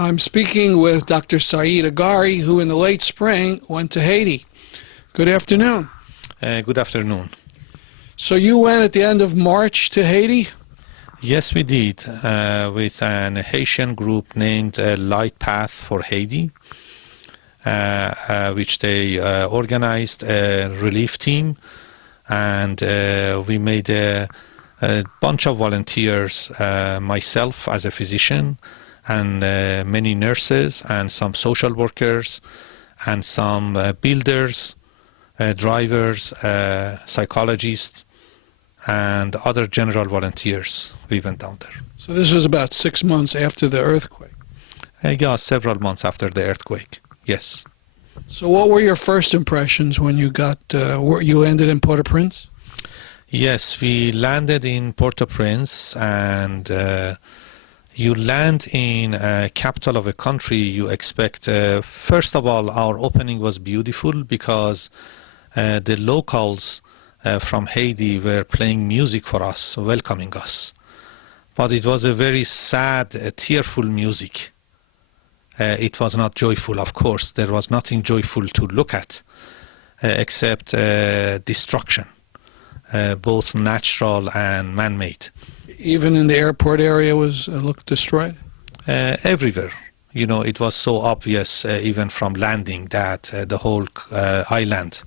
I'm speaking with Dr. Saeed Agari, who in the late spring went to Haiti. Good afternoon. Good afternoon. So you went at the end of March to Haiti? Yes, we did, with an Haitian group named Light Path for Haiti, which they organized a relief team, and we made a bunch of volunteers, myself as a physician, and many nurses and some social workers and some builders, drivers, psychologists, and other general volunteers. We went down there. So this was about 6 months after the earthquake? Yeah, several months after the earthquake, yes. So what were your first impressions when you got, you ended in Port-au-Prince? Yes, we landed in Port-au-Prince, and you land in a capital of a country, you expect, first of all, our opening was beautiful because the locals from Haiti were playing music for us, welcoming us. But it was a very sad, tearful music. It was not joyful, of course. There was nothing joyful to look at except destruction, both natural and man-made. Even in the airport area looked destroyed? Everywhere. You know, it was so obvious even from landing that the whole island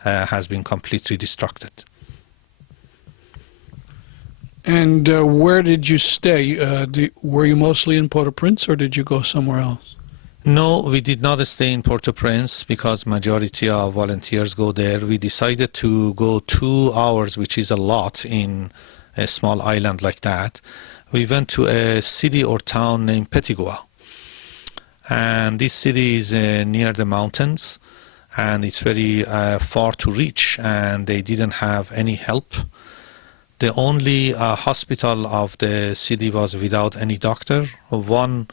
has been completely destructed. And where did you stay? Were you mostly in Port-au-Prince, or did you go somewhere else? No, we did not stay in Port-au-Prince because majority of volunteers go there. We decided to go 2 hours, which is a lot in a small island like that. We went to a city or town named Petit-Goâ. And this city is near the mountains, and it's very far to reach, and they didn't have any help. The only hospital of the city was without any doctor. One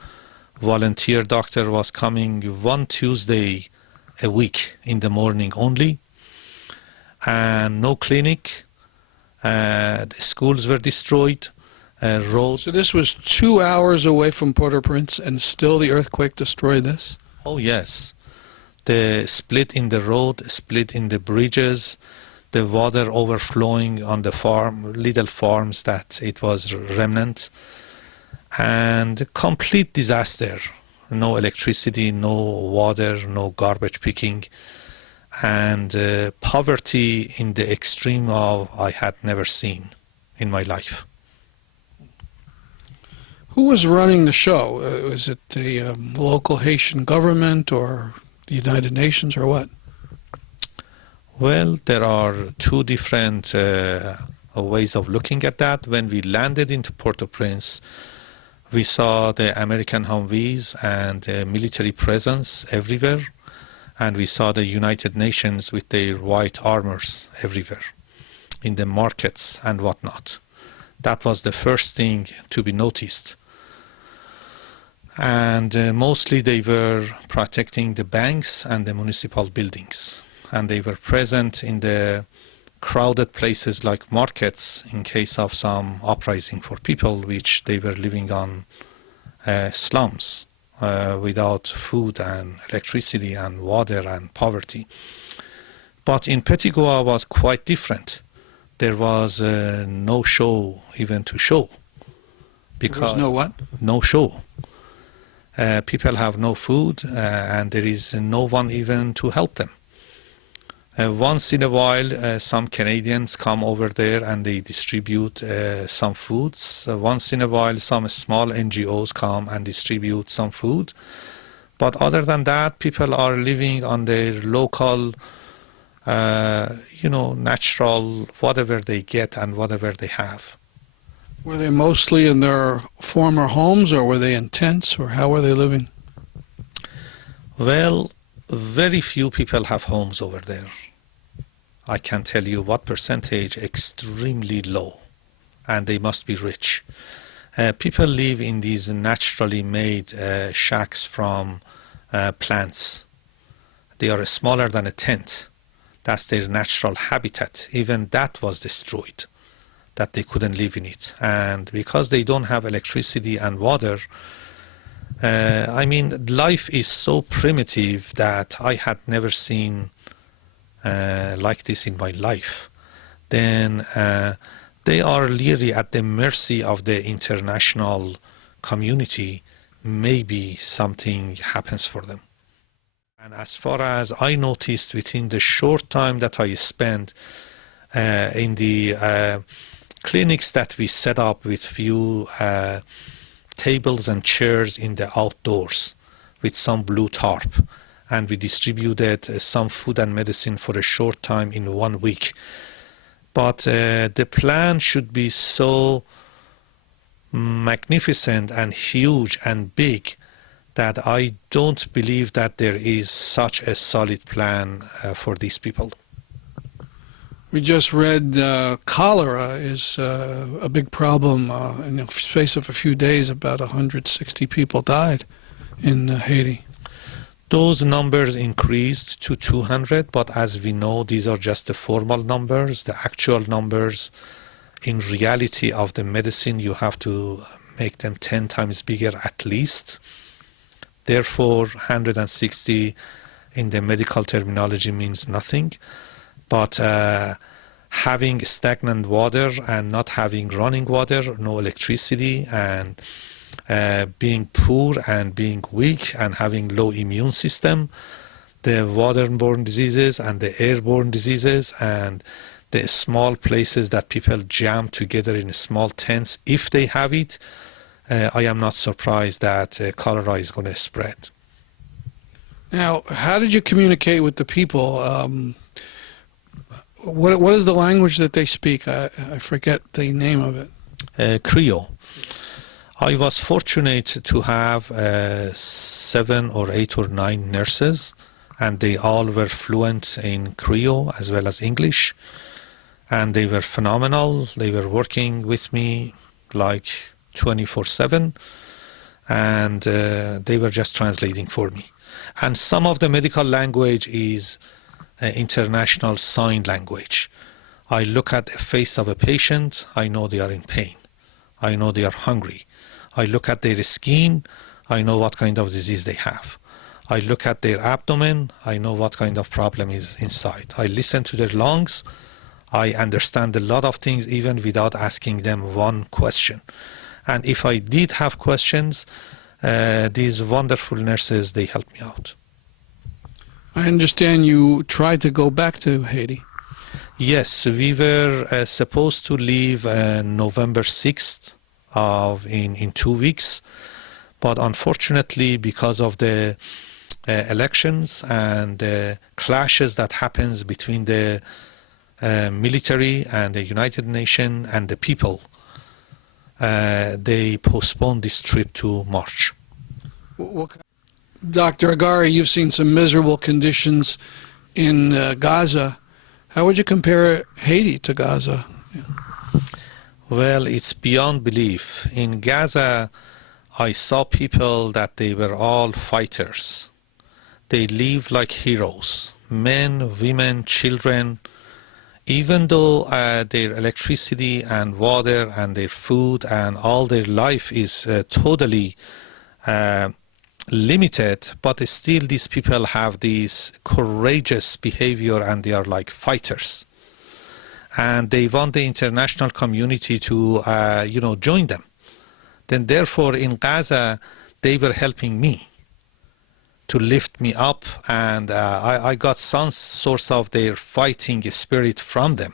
volunteer doctor was coming one Tuesday a week in the morning only, and no clinic. The schools were destroyed. Roads. So this was 2 hours away from Port-au-Prince, and still the earthquake destroyed this? Oh yes. The split in the road, split in the bridges, the water overflowing on the farm, little farms that it was remnant, and complete disaster. No electricity, no water, no garbage picking, and poverty in the extreme of I had never seen in my life. Who was running the show? Was it the local Haitian government or the United Nations, or what? Well, there are two different ways of looking at that. When we landed into Port-au-Prince, we saw the American Humvees and military presence everywhere, and we saw the United Nations with their white armors everywhere, in the markets and whatnot. That was the first thing to be noticed. And mostly they were protecting the banks and the municipal buildings. And they were present in the crowded places like markets in case of some uprising for people, which they were living on slums without food and electricity and water and poverty. But in Petit-Goâ was quite different. There was no show even to show. There was no what? No show. People have no food, and there is no one even to help them. Once in a while, some Canadians come over there and they distribute some foods. Once in a while, some small NGOs come and distribute some food. But other than that, people are living on their local, natural, whatever they get and whatever they have. Were they mostly in their former homes, or were they in tents, or how were they living? Well, very few people have homes over there. I can tell you what percentage, extremely low, and they must be rich. People live in these naturally made shacks from plants. They are smaller than a tent. That's their natural habitat. Even that was destroyed, that they couldn't live in it. And because they don't have electricity and water, I mean, life is so primitive that I had never seen like this in my life. Then they are really at the mercy of the international community. Maybe something happens for them. And as far as I noticed, within the short time that I spent in the clinics that we set up with few tables and chairs in the outdoors with some blue tarp, and we distributed some food and medicine for a short time in 1 week. But the plan should be so magnificent and huge and big that I don't believe that there is such a solid plan for these people. We just read cholera is a big problem. In the space of a few days, about 160 people died in Haiti. Those numbers increased to 200, but as we know, these are just the formal numbers. The actual numbers, in reality of the medicine, you have to make them 10 times bigger at least. Therefore, 160 in the medical terminology means nothing. But having stagnant water and not having running water, no electricity, and being poor and being weak and having low immune system, the waterborne diseases and the airborne diseases and the small places that people jam together in small tents, if they have it, I am not surprised that cholera is going to spread. Now, how did you communicate with the people? What is the language that they speak? I forget the name of it. Creole. I was fortunate to have 7 or 8 or 9 nurses, and they all were fluent in Creole as well as English, and they were phenomenal. They were working with me like 24/7, and they were just translating for me. And some of the medical language is international sign language. I look at the face of a patient, I know they are in pain. I know they are hungry. I look at their skin, I know what kind of disease they have. I look at their abdomen, I know what kind of problem is inside. I listen to their lungs, I understand a lot of things even without asking them one question. And if I did have questions, these wonderful nurses, they helped me out. I understand you tried to go back to Haiti. Yes, we were supposed to leave November 6th in 2 weeks, but unfortunately because of the elections and the clashes that happens between the military and the United Nations and the people, they postponed this trip to March. Dr. Agari, you've seen some miserable conditions in Gaza. How would you compare Haiti to Gaza? Well, it's beyond belief. In Gaza, I saw people that they were all fighters. They lived like heroes, men, women, children. Even though their electricity and water and their food and all their life is totally limited, but still these people have this courageous behavior and they are like fighters. And they want the international community to, join them. Then therefore in Gaza, they were helping me to lift me up, and I got some source of their fighting spirit from them.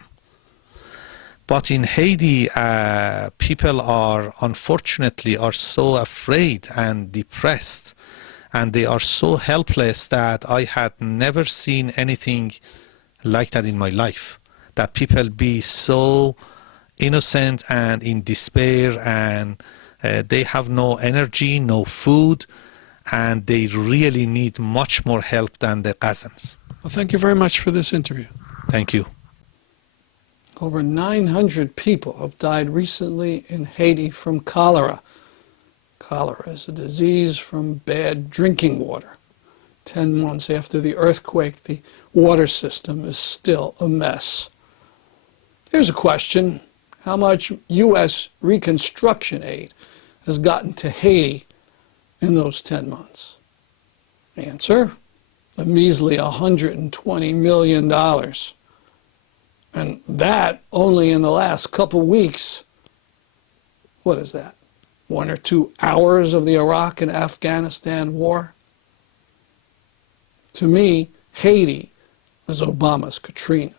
But in Haiti, people are, unfortunately, are so afraid and depressed, and they are so helpless that I had never seen anything like that in my life. That people be so innocent and in despair, and they have no energy, no food, and they really need much more help than the Gazans. Well, thank you very much for this interview. Thank you. Over 900 people have died recently in Haiti from cholera. Cholera is a disease from bad drinking water. 10 months after the earthquake, the water system is still a mess. Here's a question. How much U.S. reconstruction aid has gotten to Haiti in those 10 months? Answer, a measly $120 million. And that only in the last couple weeks. What is that? 1 or 2 hours of the Iraq and Afghanistan war? To me, Haiti is Obama's Katrina.